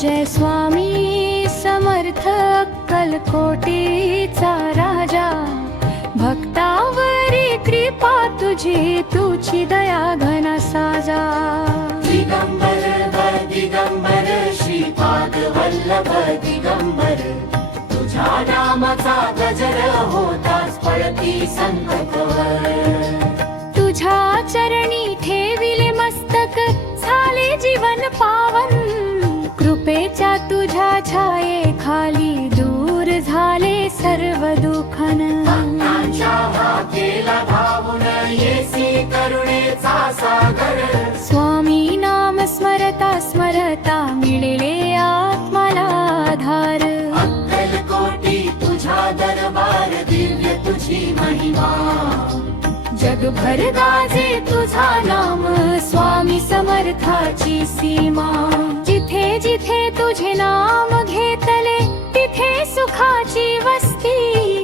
जय स्वामी समर्थ अक्कलकोटीचा राजा, भक्तावरी कृपा तुझी, तुझी दया घन साजा. दिगंबर दिगंबर श्रीपाद वल्लभ दिगंबर, तुझ्या नामाचा गजर होताच पळती संकटवर. तुझ्या चरणी ठेविले मस्तक, झाले जीवन पावन. कृपेच्या तुझ्या छाये खाली, दूर झाले सर्व दुःखन. भक्तांच्या हाकेला धावून येसी करुणेचा सागर. स्वामी नाम स्मरता स्मरता, मिळेले आत्माला आधार. अक्कलकोटी तुझा दरबार, दिव्य तुझी महिमा. जगभर गाजे तुझा नाम, स्वामी समर्थाची सीमा. जिथे जिथे तुझे नाम घेतले, तिथे सुखाची वस्ती.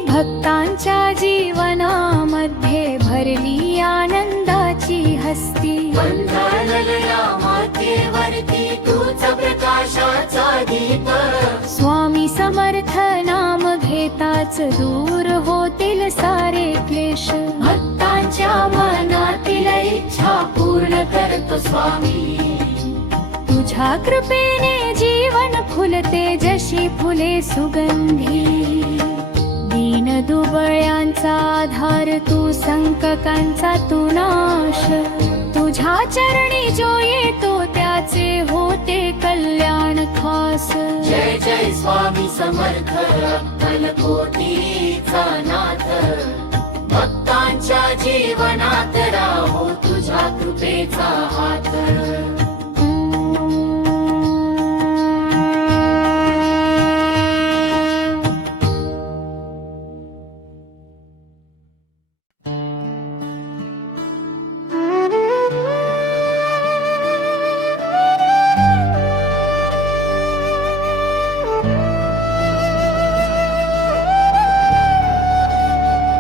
भक्तांच्या जीवनामध्ये भरली आनंदाची हस्ती. बंधनलया मातेवरती तूच प्रकाशाचा दीप. स्वामी समर्थ नाम घेताच दूर होतील सारे क्लेश. भक्तांच्या मनातील इच्छा पूर्ण करतो स्वामी. तुझ्या कृपेने जीवन फुलते, जशी फुले सुगंधी. दीन दुबळ्यांचा आधार तू, संकटांचा तू नाश. तुझ्या चरणी जो येतो, त्याचे होते कल्याण खास. जय जय स्वामी समर्थ अक्कलकोटीचा नाथ. भक्तांच्या जीवनात राहो तुझ्या कृपेचा हात.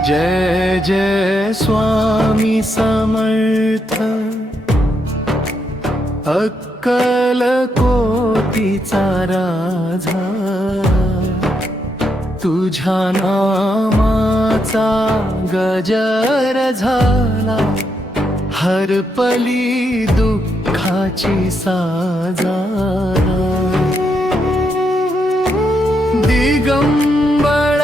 जय जय स्वामी समर्थ अक्कलकोटीचा राजा. तुझ्या नामाचा गजर झाला, हरपली दुःखाची साजा. दिगंबर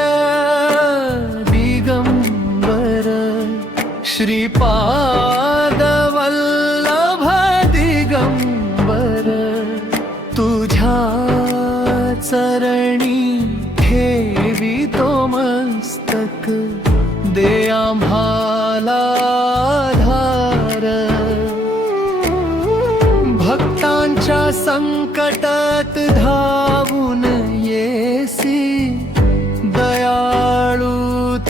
श्रीपाद वल्लभ दिगंबर, तुझ्या चरणी ठेवितो मस्तक. दे आम्हाला आधार. भक्तांच्या संकटात धावून येसी, दयाळू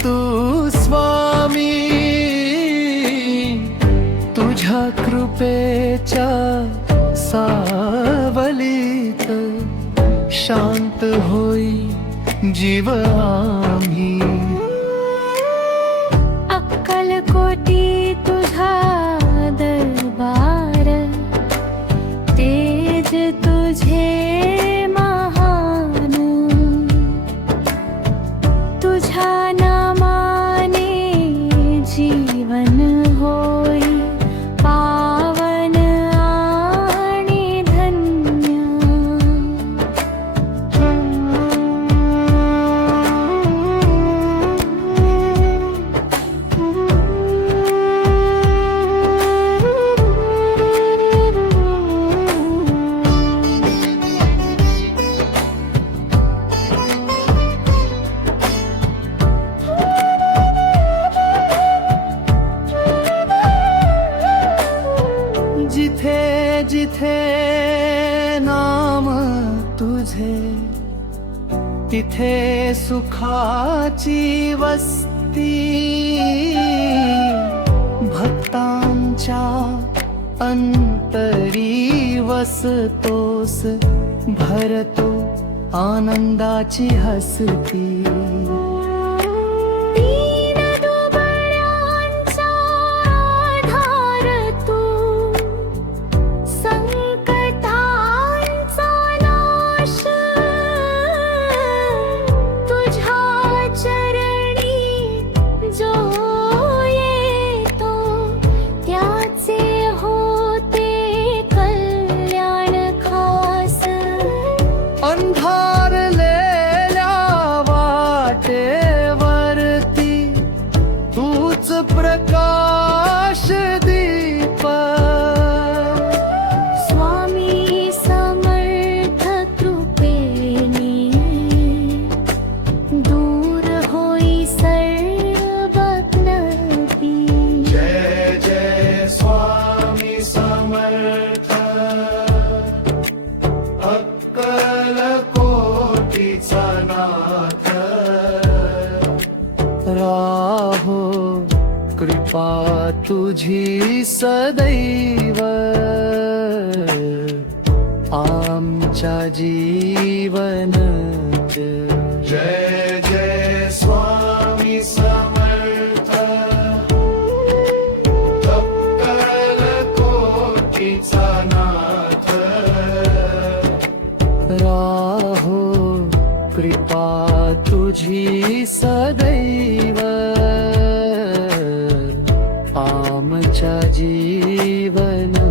तू स्वामी. तुझ्या कृपेच्या सावलीत शांत होई जीव आम्ही. अक्कलकोटी तुझा दरबार, तेज तुझे महान. तुझ्या नामाने जीवन होई पावन आणि धन्य. जिथे जिथे नाम तुझे, तिथे सुखाची वस्ती. भक्तांच्या अंतरी वसतोस, भरतो आनंदाची हसती. संकटांचा नाश तुझी सदैव आमच्या जीवनात. जय जय स्वामी समर्थ अक्कलकोटीचा नाथ. राहो कृपा तुझी सदैव आमच्या जीवनात.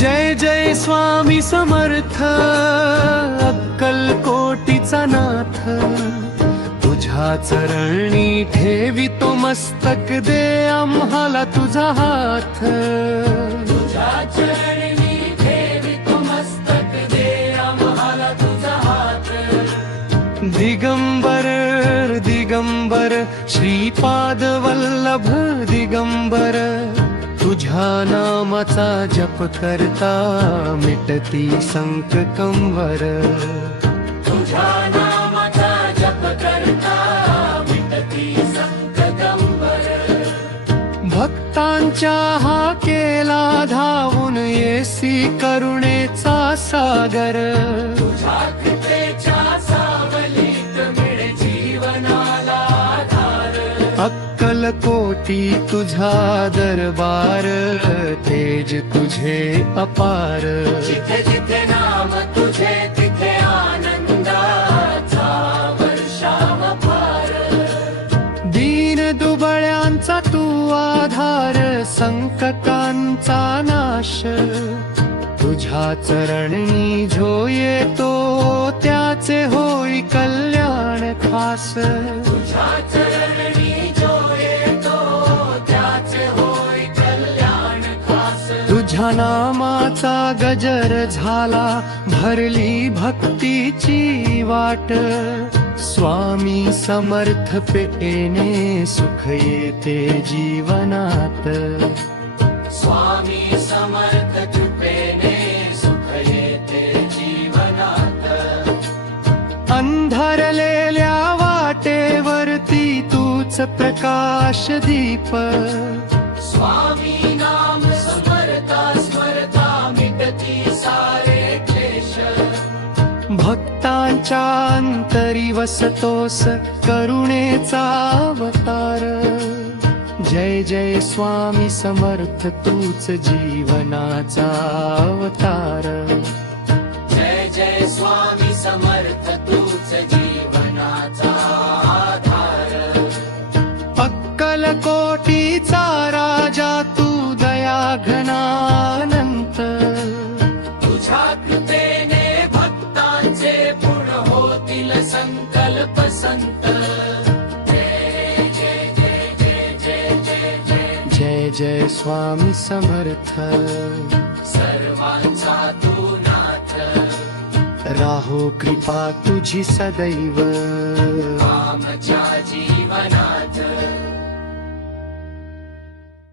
जय जय स्वामी समर्थ अक्कलकोटीचा नाथ. तुझ्या चरणी ठेवितो मस्तक, दे आम्हाला तुझा हात. तुझ्या चरणी ठेवितो मस्तक, दे आम्हाला तुझा हात. दिगंबर दिगंबर श्रीपाद वल्लभ दिगंबर. तुझ्या नामाचा जप करता मिटती संकटंवर. तुझ्या नामाचा जप करता मिटती संकटंवर. भक्तांच्या हाकेला धावून येसी करुणेचा सागर. तुझ्या कृपेच्या सावलीत मिळे जीवनाला आधार. अक्कलकोटी तुझा दरबार, तेज तुझे अपार. जिथे जिथे नाम तुझे तिथे आनंदाचा वर्षाव फार. दीन दुबळ्यांचा तू आधार, संकटांचा नाश. तुझ्या चरणी जो येतो त्याचे होई कल्याण खास. तुझ्या चरणी जो येतो त्याचे होई कल्याण खास. तुझ्या नामाचा गजर झाला, भरली भक्तीची वाट. स्वामी समर्थ पेने सुख येते जीवनात. स्वामी समर्थ कृपेने सुख येते जीवनात. अंधारलेल्या वाटेवरती तूच प्रकाश दीप. स्वामी नाम स्मरता स्मरता मिटती सारे क्लेश. भक्तांच्या अंतरी वसतोस करुणेचा अवतार. जय जय स्वामी समर्थ तूच जीवनाचा अवतार. जय जय स्वामी समर्थ तूच जीवनाचा आधार. अक्कलकोटीचा राजा तू दया घनानंत. तुझ्या कृपेने भक्तांचे पूर्ण होतील संकल्प संत. जय जय स्वामी समर्थ सर्वांचा तू नाथ. राहो कृपा तुझी सदैव आमच्या जीवनात.